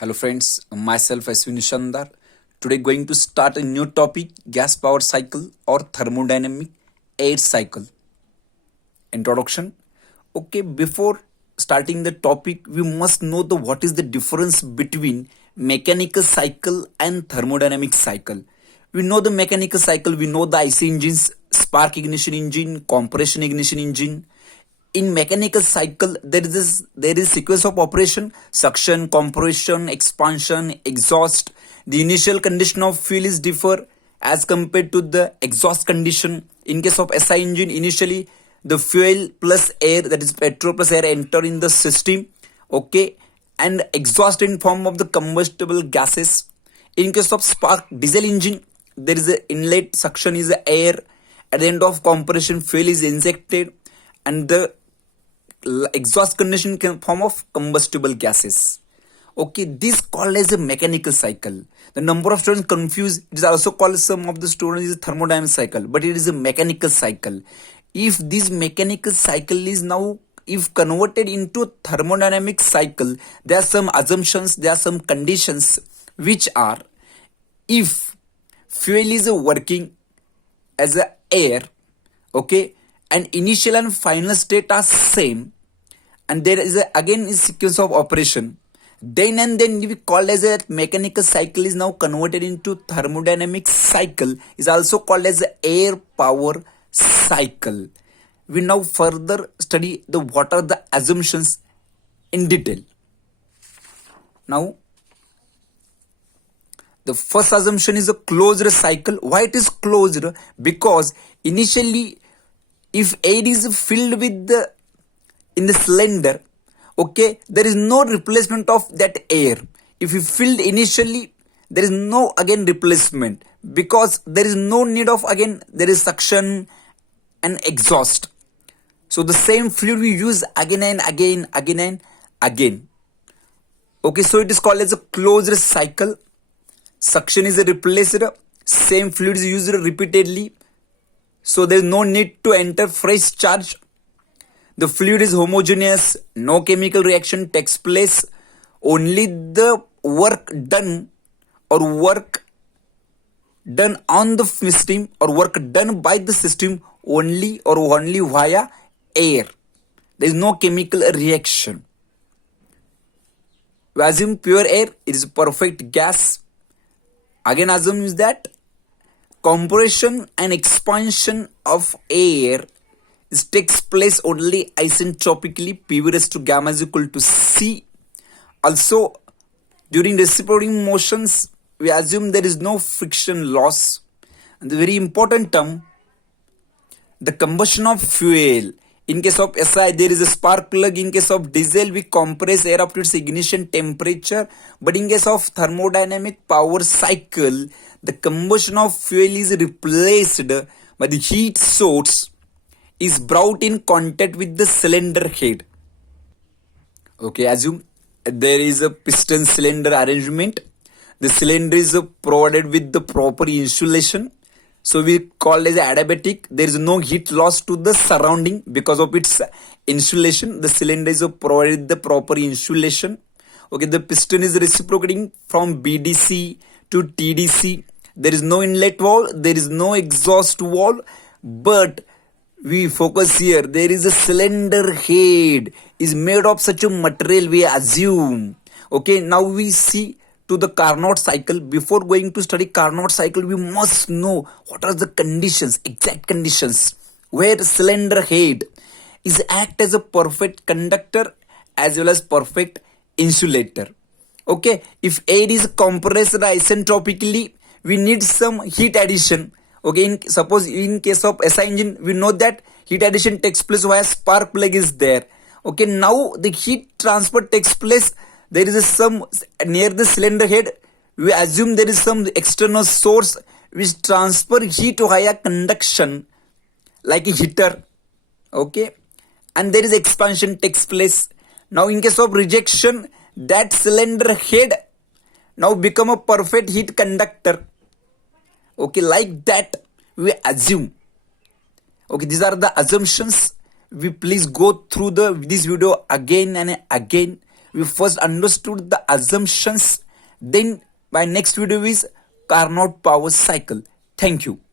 Hello friends, myself Aswin Shandar. Today going to start a new topic, gas powered cycle or thermodynamic air cycle. Introduction. Okay, before starting the topic, we must know the what is the difference between mechanical cycle and thermodynamic cycle. We know the mechanical cycle, we know the IC engines, spark ignition engine, compression ignition engine. In mechanical cycle there is sequence of operation: suction, compression, expansion, exhaust. The initial condition of fuel is differ as compared to the exhaust condition. In case of SI engine, initially the fuel plus air, that is petrol plus air, enter in the system, okay, and exhaust in form of the combustible gases. In case of spark diesel engine, there is a inlet, suction is the air. At the end of compression, fuel is injected, and the exhaust condition can form of combustible gases. Okay, this called as a mechanical cycle. The number of students confused. It is also called, some of the students, is a thermodynamic cycle, but it is a mechanical cycle. If this mechanical cycle is now, if converted into thermodynamic cycle, there are some assumptions, there are some conditions, which are: if fuel is working as a air, okay, and initial and final state are same, and there is again a sequence of operation, then we call as a mechanical cycle is now converted into thermodynamic cycle, is also called as air power cycle. We now further study the what are the assumptions in detail. Now the first assumption is a closed cycle. Why it is closed? Because initially, if air is filled with the in the cylinder, okay, there is no replacement of that air. If you filled initially, there is no again replacement, because there is no need of again, there is suction and exhaust. So the same fluid we use again and again. Okay, so it is called as a closed cycle. Suction is replaced, same fluid is used repeatedly, so there is no need to enter fresh charge. The fluid is homogeneous, no chemical reaction takes place, only the work done on the system, or work done by the system only via air. There is no chemical reaction. We assume pure air, it is perfect gas. Again, assume is that compression and expansion of air takes place only isentropically, PV raised to gamma is equal to C. Also, during reciprocating motions, we assume there is no friction loss. And the very important term, the combustion of fuel. In case of SI, there is a spark plug. In case of diesel, we compress air up to its ignition temperature. But in case of thermodynamic power cycle, the combustion of fuel is replaced by the heat source is brought in contact with the cylinder head. Okay, assume there is a piston cylinder arrangement. The cylinder is provided with the proper insulation. So we call as adiabatic. There is no heat loss to the surrounding because of its insulation. The cylinder is provided the proper insulation. Okay, the piston is reciprocating from BDC to TDC. There is no inlet valve, there is no exhaust valve, but we focus here. There is a cylinder head is made of such a material, we assume. Okay, now we see to the Carnot cycle. Before going to study Carnot cycle, we must know what are the conditions, exact conditions, where cylinder head is act as a perfect conductor as well as perfect insulator. Okay, if air is compressed isentropically, we need some heat addition. Okay, suppose in case of SI engine, we know that heat addition takes place via spark plug is there. Okay, now the heat transfer takes place. There is some near the cylinder head. We assume there is some external source which transfer heat via conduction, like a heater. Okay, and there is expansion takes place. Now in case of rejection, that cylinder head now become a perfect heat conductor. Okay, like that we assume. Okay, these are the assumptions. We please go through this video again and again. we first understood the assumptions. Then my next video is Carnot power cycle. Thank you.